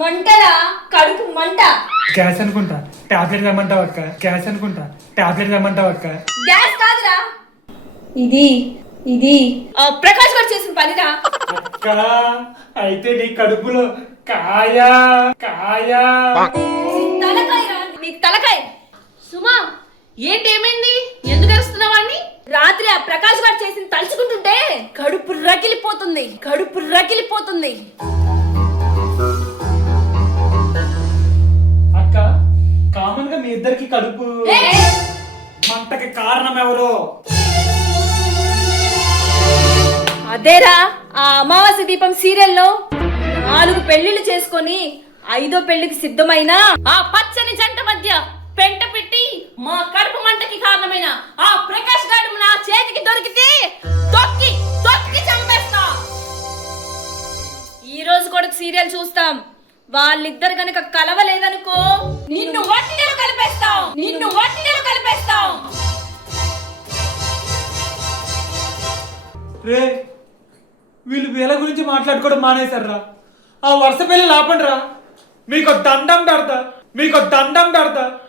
మంటరా కడుపు మంట. గ్యాస్ అనుకుంటా, టాబ్లెట్ రమ్మంటావు అక్క. గ్యాస్ అనుకుంటా, టాబ్లెట్ రమ్మంటావు అక్క. గ్యాస్ కాదురా, ఇది ఇది ప్రకాష్ గారు చేసిన పనిరా. అక్క అయితే నీ కడుపులో కాయా కాయా. తలకాయరా, నీ తలకాయ. సుమా ఏంటి, ఏమైంది? ఎందుకు వేస్తున్నావాడిని? రాత్రి ఆ ప్రకాష్ గారు చేసిన తలుచుకుంటుంటే కడుపు రగిలిపోతుంది, కడుపు రగిలిపోతుంది. అక్క కామన్ గా మీ ఇద్దరికి కడుపు మంటకి కారణం ఎవరు? అదేరా, ఆ అమావాస్య దీపం సీరియల్లో 4 పెళ్లిళ్ళు చేసుకొని 5వ పెళ్లికి సిద్ధమైన ఆ పచ్చని జంట మధ్య పెంట పెట్టి మా కడుపు మంటకి కారణమైన ఆ ప్రకాష్ గారు నా చేతికి దొరికితే తొక్కి తొక్కి చంపేస్తా. ఈ రోజు కూడా సీరియల్ చూస్తాం. వాళ్ళిద్దరు గనక కలవలేదనుకో, నిన్ను వట్టిలో కలిపేస్తాం, నిన్ను వట్టిలో కలిపేస్తాం. రే వీళ్ళు వీళ్ళ గురించి మాట్లాడుకోవడం మానేశారా? ఆ వరుస పెళ్ళి లాపండి రా, మీకు దండం పెడతా, మీకు దండం పెడతా.